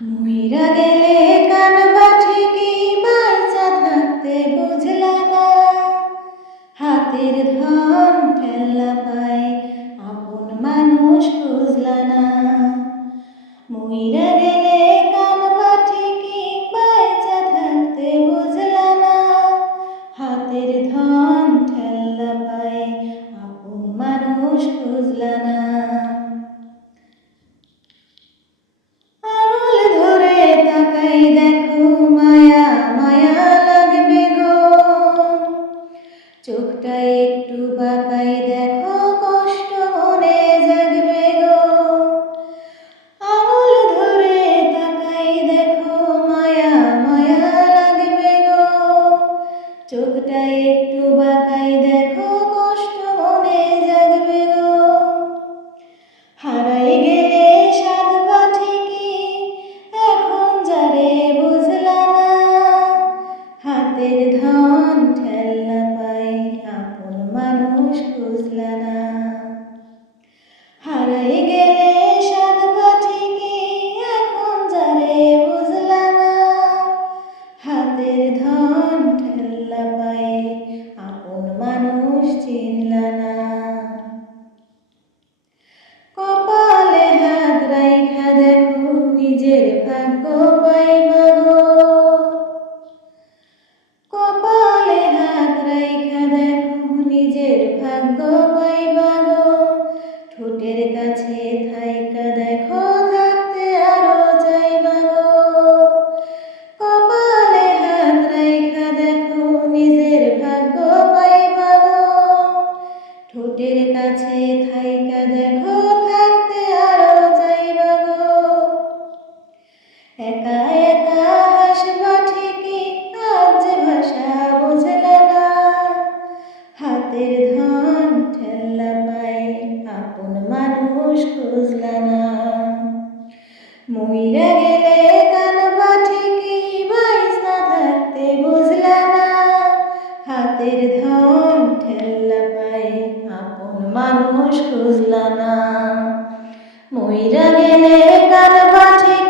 মইরা গেলে কানবা ঠিকই বাইচা থাকতে বুঝলা না, হাতের ধন ঠেল্লা পায় আপন মানুষ বুঝলা না। মইরা গেলে কানবা ঠিকই বাইচা থাকতে বুঝলা না, হাতের ধন ঠেল্লা পায় আপন মানুষ বুঝলা না। চোখটা একটু বাঁকাই দেখো, কষ্ট মনে জাগবে গো। আঙুল ধরে তাকাই দেখো, মায়া মায়া লাগবে গো। চোখটা একটু বাঁকাই দেখো, কষ্ট মনে জাগবে গো। হারাই গেলে সাধবা ঠিকই, এখন যারে বুঝলা না, হাতের ধন ঠেল্লা পাই আপন মানুষ বুঝলা না। হারাই গেলে সাধবা ঠিকই, এখন যারে বুঝলা না, হাতের ধন ঠেল্লা পাই আপন মানুষ চিনলা না। কপালে হাত রাইখা দেখো, নিজের ভাগ্য পাইবা গো। কপালে হাত রাইখা দেখো, নিজের ভাগ্য পাইবা গো। ঠোঁটের কাছে থাইকা দেখো, থাকতে আরো চাইবা গো। কপালে হাত রাইখা দেখো, নিজের ভাগ্য পাইবা গো। ঠোঁটের কাছে থাইকা দেখো, থাকতে আরো চাইবা গো। একা একা হাসবা ঠিকই, আজ যে ভাষা বুঝলা না, হাতের ধন ঠেল্লা পাই আপন মানুষ খুঁজলা না। মইরা গেলে কানবা ঠিকই, বাইচা থাকতে বুঝলা না, হাতের ধন ঠেল্লা পাই আপন মানুষ খুঁজলা না। মইরা গেলে কানবা ঠিকই।